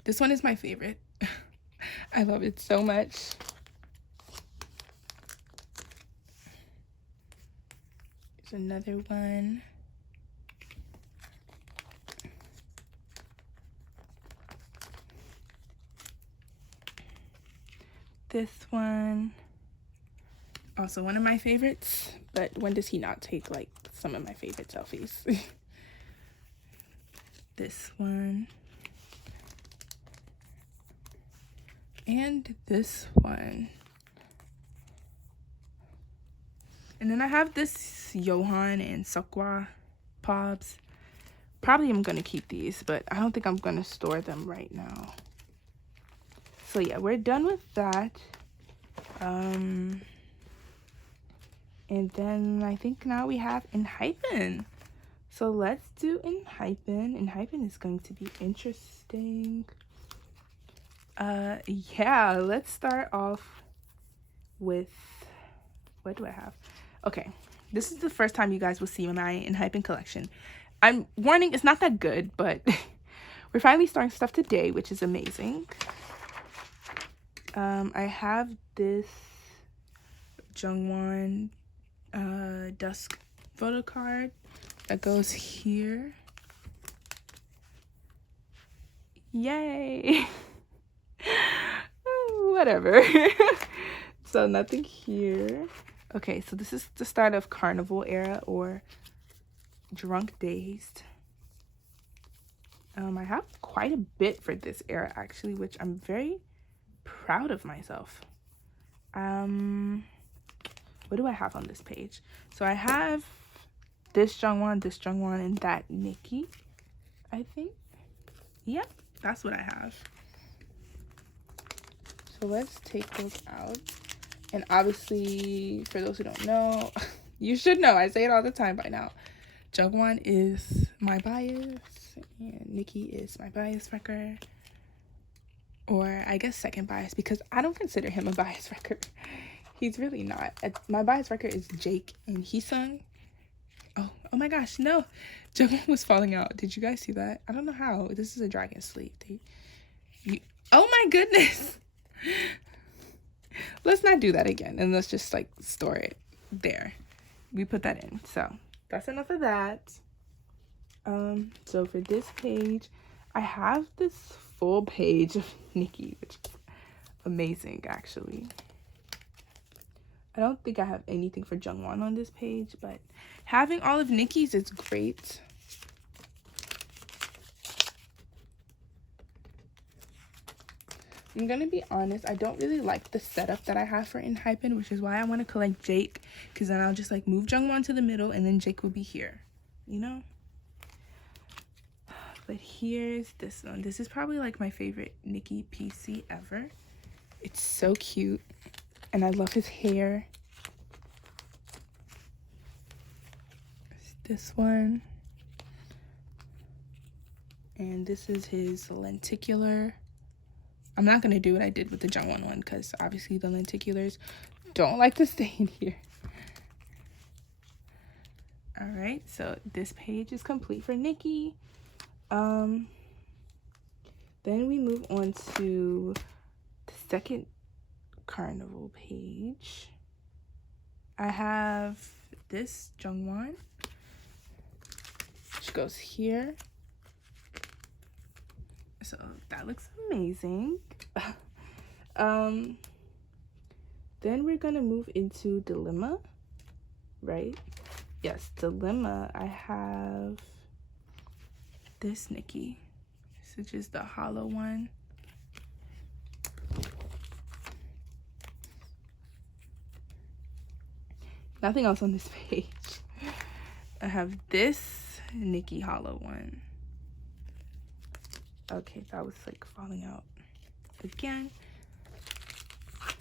This one is my favorite. I love it so much. There's another one. This one. Also one of my favorites, but when does he not take like some of my favorite selfies? This one. And this one. And then I have this Johan and Seokwa pobs. Probably I'm going to keep these, but I don't think I'm going to store them right now. So yeah, we're done with that. And then I think now we have enhypen. So let's do enhypen. Enhypen is going to be interesting. Yeah, let's start off with, what do I have? Okay, this is the first time you guys will see my enhypen collection. I'm warning, it's not that good, but we're finally starting stuff today, which is amazing. I have this Jungwon dusk photo card that goes here. Yay. Whatever. So nothing here. Okay, so this is the start of Carnival Era or Drunk Days. I have quite a bit for this era actually, which I'm very proud of myself. What do I have on this page? So I have this Jungwon, and that Niki, I think. Yep, that's what I have. So let's take those out. And obviously, for those who don't know, you should know, I say it all the time by now. Jungwon is my bias, and Niki is my bias wrecker. Or I guess second bias, because I don't consider him a bias wrecker. He's really not. My bias wrecker is Jake and Hyunsuk. Oh my gosh, no. Jungwon was falling out. Did you guys see that? I don't know how. This is a dragon sleep. Oh my goodness. Let's not do that again, and let's just like store it there. We put that in. So that's enough of that. So for this page, I have this full page of Niki, which is amazing actually. I don't think I have anything for Jungwon on this page, but having all of Niki's is great. I'm gonna be honest, I don't really like the setup that I have for enhypen, which is why I want to collect Jake, because then I'll just like move Jungwon to the middle and then Jake will be here, you know? But here's this one. This is probably like my favorite Niki PC ever. It's so cute, and I love his hair. This one. And this is his lenticular. I'm not going to do what I did with the Jungwon one, because obviously the lenticulars don't like to stay in here. All right, so this page is complete for Niki. Then we move on to the second carnival page. I have this jungwon, which goes here. So that looks amazing. Then we're gonna move into dilemma, right? Yes, dilemma. I have this Niki, which is the hollow one. Nothing else on this page. I have this Niki hollow one. Okay, that was like falling out again.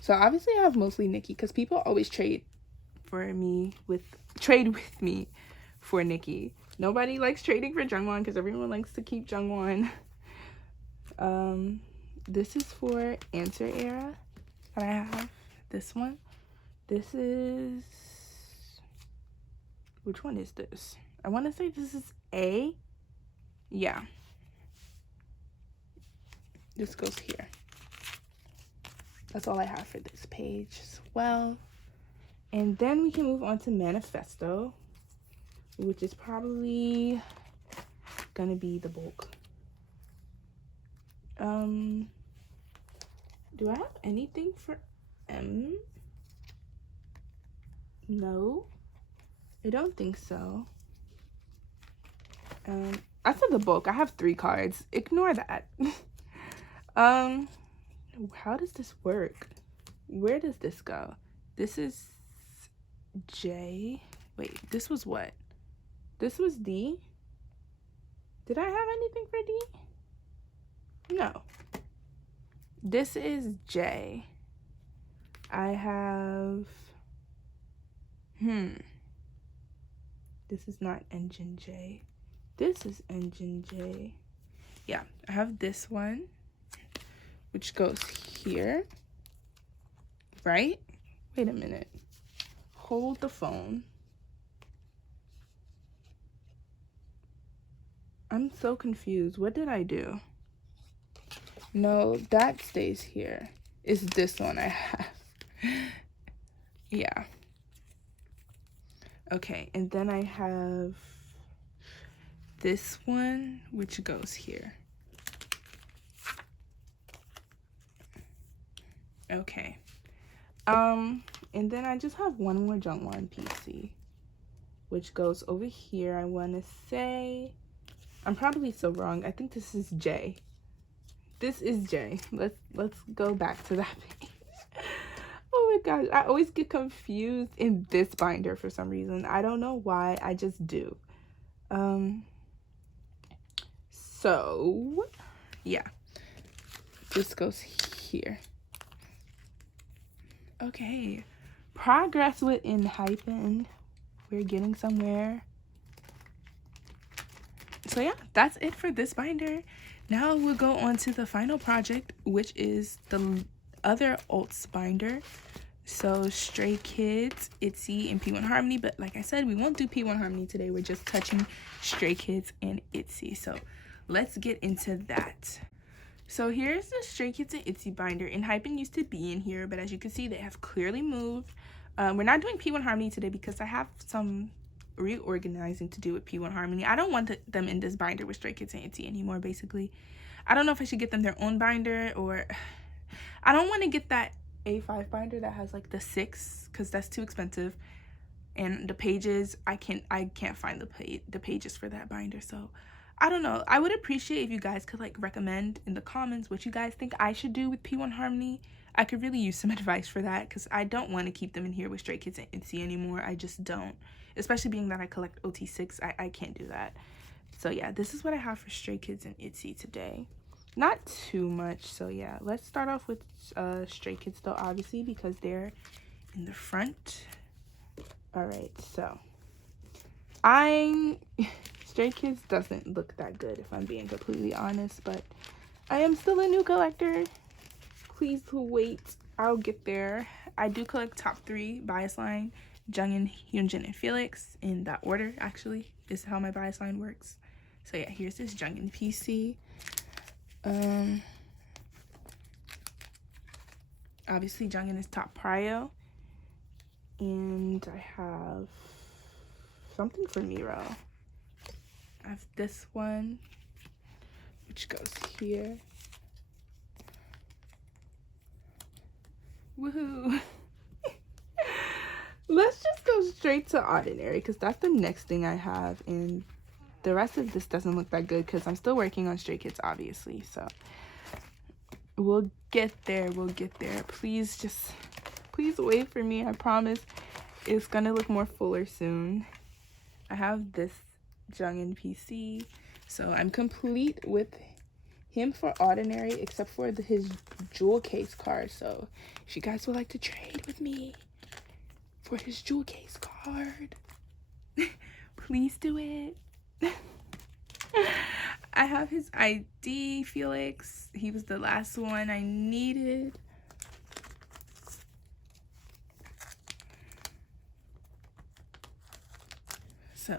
So obviously I have mostly Niki because people always trade with me for Niki. Nobody likes trading for Jungwon because everyone likes to keep Jungwon. This is for answer era that I have. This one. This is, which one is this? I want to say this is A. Yeah. This goes here. That's all I have for this page as well. And then we can move on to manifesto, which is probably gonna be the bulk. Do I have anything for M? No, I don't think so. I said the bulk. I have 3 cards. Ignore that. How does this work? Where does this go? This is J. Wait, this was what? This was D. Did I have anything for D? No. This is J. I have this is not engine J. This is engine J. Yeah, I have this one, which goes here, right? Wait a minute. Hold the phone. I'm so confused. What did I do? No, that stays here. It's this one I have. Yeah. Okay, and then I have this one, which goes here. Okay. And then I just have one more Jungwon PC, which goes over here. I want to say, I'm probably so wrong. I think this is J. This is J. Let's go back to that page. Oh my gosh, I always get confused in this binder for some reason. I don't know why, I just do. So yeah, this goes here. Okay, progress with enhypen. We're getting somewhere. So yeah, that's it for this binder. Now we'll go on to the final project, which is the other alts binder. So Stray Kids, Itzy, and P1 Harmony. But like I said, we won't do P1 Harmony today. We're just touching Stray Kids and Itzy. So let's get into that. So here's the Stray Kids and Itzy binder. Enhypen used to be in here, but as you can see, they have clearly moved. We're not doing P1 Harmony today because I have some reorganizing to do with P1 Harmony. I don't want them in this binder with Stray Kids and Itzy anymore, basically. I don't know if I should get them their own binder, or I don't want to get that A5 binder that has like the 6 because that's too expensive, and the pages I can't find the pages for that binder. So I don't know. I would appreciate if you guys could like recommend in the comments what you guys think I should do with P1 Harmony. I could really use some advice for that because I don't want to keep them in here with Stray Kids and Itzy anymore. I just don't, especially being that I collect OT6. I can't do that. So yeah, this is what I have for Stray Kids and Itzy today. Not too much. So yeah, let's start off with Stray Kids though, obviously, because they're in the front. All right, so Stray Kids doesn't look that good if I'm being completely honest, but I am still a new collector. Please wait, I'll get there. I do collect top 3 bias line, Jeongin, Hyunjin, and Felix in that order, actually, is how my bias line works. So yeah, here's this Jeongin PC. Obviously Jeongin is top prio. And I have something for Miro. I have this one, which goes here. Woohoo! Let's just go straight to ordinary because that's the next thing I have, and the rest of this doesn't look that good because I'm still working on Stray Kids, obviously. So we'll get there. Please wait for me. I promise it's gonna look more fuller soon. I have this Jeongin PC, so I'm complete with him for ordinary except for his jewel case card. So if you guys would like to trade with me for his jewel case card, please do it. I have his ID Felix. He was the last one I needed. So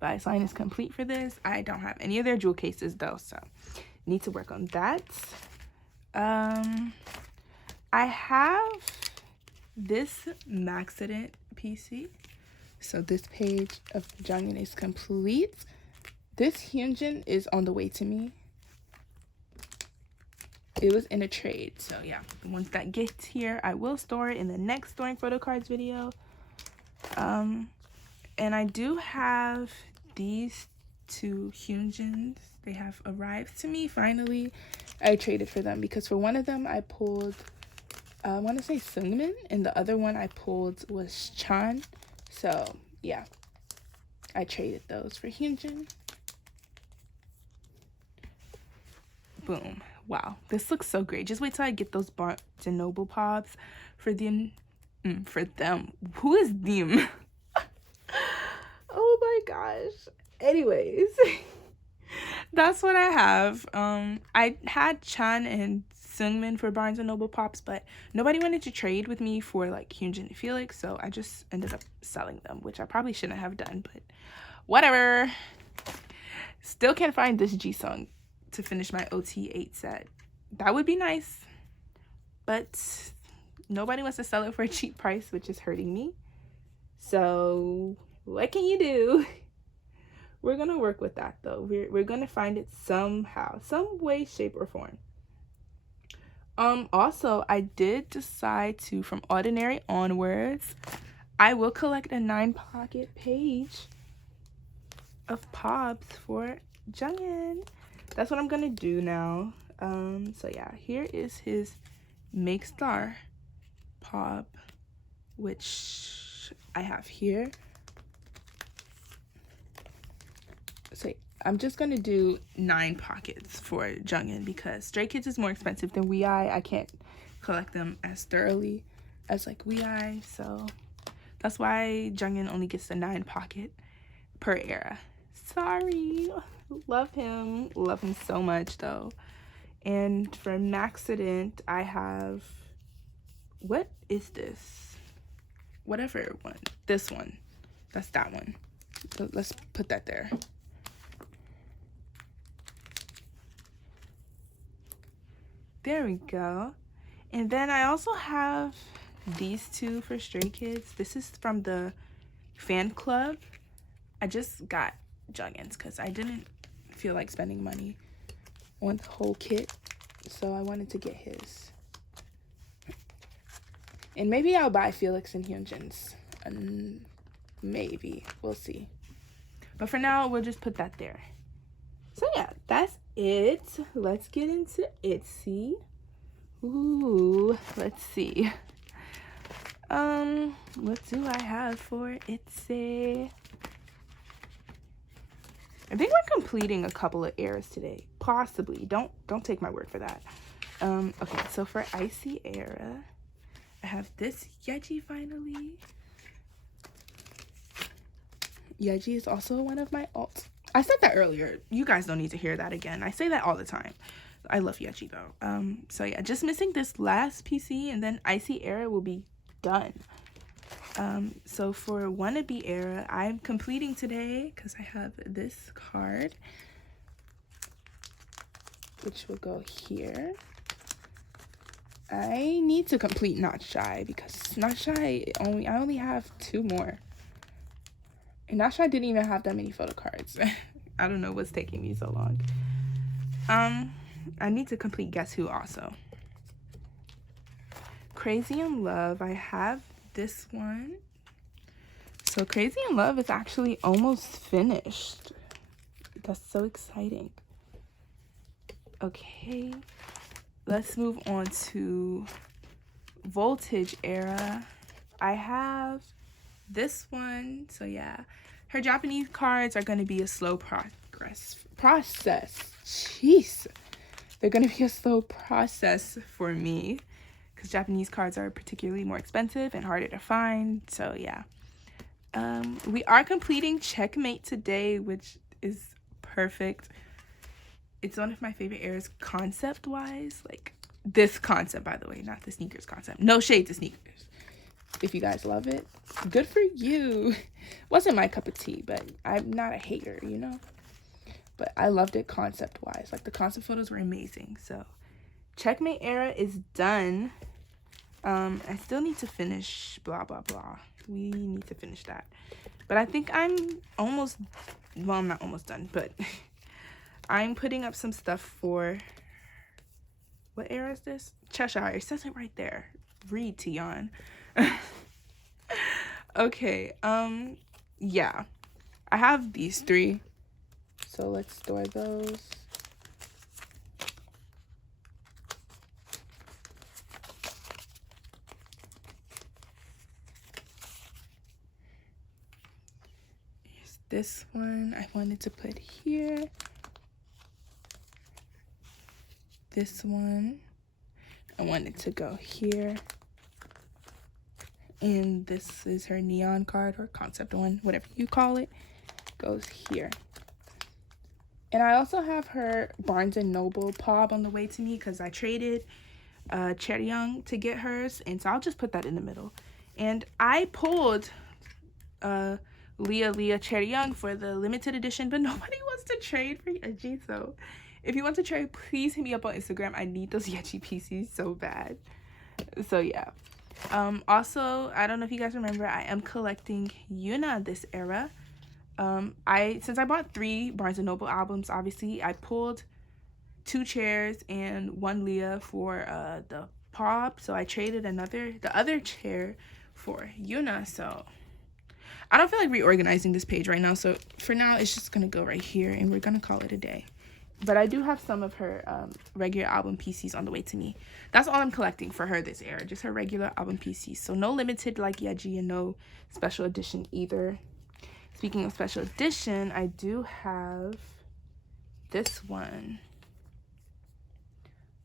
bias line is complete for this. I don't have any of their jewel cases though, so need to work on that. I have this Maxident PC. So this page of Jeongin is complete. This Hyunjin is on the way to me. It was in a trade, so yeah. Once that gets here, I will store it in the next storing photo cards video. And I do have these two Hyunjins. They have arrived to me finally. I traded for them because for one of them I pulled, I want to say Sumin, and the other one I pulled was Chan. So yeah, I traded those for Hyunjin. Boom. Wow, this looks so great. Just wait till I get those Barnes & Noble pops for them. Who is them? Oh my gosh. Anyways, that's what I have. I had Chan and Sungmin for Barnes & Noble pops, but nobody wanted to trade with me for like Hyunjin and Felix, so I just ended up selling them, which I probably shouldn't have done, but whatever. Still can't find this Jisung to finish my OT8 set. That would be nice, but nobody wants to sell it for a cheap price, which is hurting me. So what can you do? We're gonna work with that though. We're gonna find it somehow, some way, shape, or form. Also, I did decide to, from ordinary onwards, I will collect a 9-pocket page of pops for Jeongin. That's what I'm gonna do now. So yeah, here is his Make Star pop, which I have here. So I'm just gonna do 9 pockets for Jeongin because Stray Kids is more expensive than WeI. I can't collect them as thoroughly as like WeI, so that's why Jeongin only gets the 9 pocket per era. Sorry. Love him so much though. And for Maxident, I have, what is this? Whatever one. This one. That's that one. So let's put that there. There we go. And then I also have these two for Stray Kids. This is from the fan club. I just got Jeongin's because I didn't feel like spending money on the whole kit, so I wanted to get his. And maybe I'll buy Felix and Hyunjin's. Maybe. We'll see. But for now, we'll just put that there. So yeah, that's it. Let's get into Itzy. Ooh, let's see. What do I have for Itzy? I think we're completing a couple of eras today. Possibly. Don't take my word for that. Okay, so for Icy era, I have this Yeji finally. Yeji is also one of my alts. I said that earlier. You guys don't need to hear that again. I say that all the time. I love Yeji though. So yeah, just missing this last PC and then Icy era will be done. So for wannabe era, I'm completing today because I have this card, which will go here. I need to complete Not Shy because Not Shy I only have 2 more. And Not Shy didn't even have that many photo cards. I don't know what's taking me so long. I need to complete Guess Who also. Crazy in Love, I have this one. So Crazy in Love is actually almost finished. That's so exciting. Okay, let's move on to Voltage era. I have this one. So yeah, her Japanese cards are going to be a slow process. Jeez, they're going to be a slow process for me because Japanese cards are particularly more expensive and harder to find. So yeah, we are completing Checkmate today, which is perfect. It's one of my favorite eras concept wise. Like this concept, by the way, not the sneakers concept. No shade to sneakers. If you guys love it, good for you. Wasn't my cup of tea, but I'm not a hater, you know? But I loved it concept wise. Like the concept photos were amazing. So Checkmate era is done. I still need to finish blah blah blah. We need to finish that. But I think I'm almost, well, I'm not almost done, but I'm putting up some stuff for, what era is this? Cheshire. It says it right there. Read, Tion. Okay, yeah. I have these 3. So let's store those. Here's this one I wanted to put here. This one I wanted to go here. And this is her neon card or concept one, whatever you call it, goes here. And I also have her Barnes & Noble POB on the way to me because I traded Chaewon to get hers. And so I'll just put that in the middle. And I pulled Leah Chaewon for the limited edition, but nobody wants to trade for Yeji. So if you want to trade, please hit me up on Instagram. I need those Yeji PCs so bad. So yeah. Also, I don't know if you guys remember, I am collecting Yuna this era. Since I bought 3 Barnes & Noble albums, obviously, I pulled 2 chairs and 1 Leah for the pop. So I traded the other chair for Yuna. So I don't feel like reorganizing this page right now. So for now, it's just going to go right here and we're going to call it a day. But I do have some of her regular album PCs on the way to me. That's all I'm collecting for her this era. Just her regular album PCs. So no limited like Yeji and no special edition either. Speaking of special edition, I do have this one.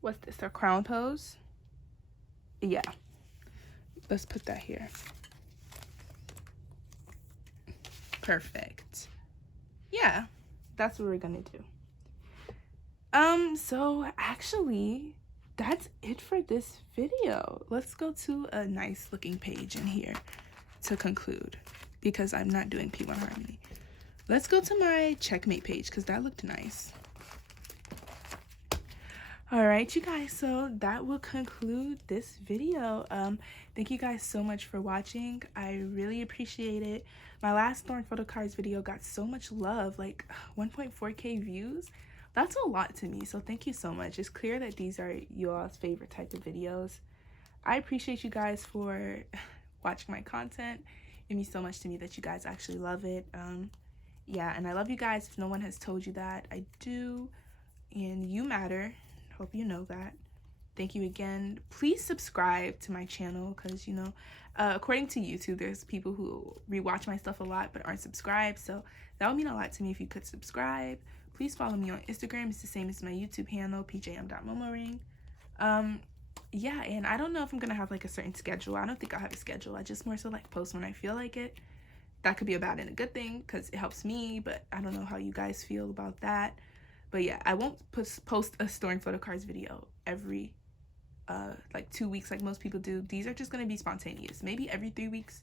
What's this? Her crown pose? Yeah. Let's put that here. Perfect. Yeah. That's what we're going to do. So actually, that's it for this video. Let's go to a nice looking page in here to conclude because I'm not doing P1 Harmony. Let's go to my Checkmate page because that looked nice. All right, you guys, so that will conclude this video. Thank you guys so much for watching. I really appreciate it. My last Thorn Photo Cards video got so much love, like 1.4K views. That's a lot to me, so thank you so much. It's clear that these are you all's favorite type of videos. I appreciate you guys for watching my content. It means so much to me that you guys actually love it. Yeah, and I love you guys. If no one has told you that, I do, and you matter. Hope you know that. Thank you again. Please subscribe to my channel because, you know, according to YouTube, there's people who rewatch my stuff a lot but aren't subscribed, so that would mean a lot to me if you could subscribe. Please follow me on Instagram. It's the same as my YouTube handle, pjm.momoring. Yeah, and I don't know if I'm gonna have like a certain schedule. I don't think I'll have a schedule. I just more so like post when I feel like it. That could be a bad and a good thing because it helps me, but I don't know how you guys feel about that. But yeah, I won't post a storing photo cards video every like 2 weeks like most people do. These are just gonna be spontaneous. Maybe every 3 weeks,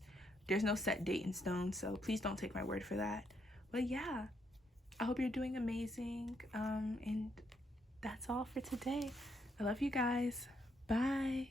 there's no set date in stone, so please don't take my word for that. But yeah, I hope you're doing amazing. And that's all for today. I love you guys. Bye.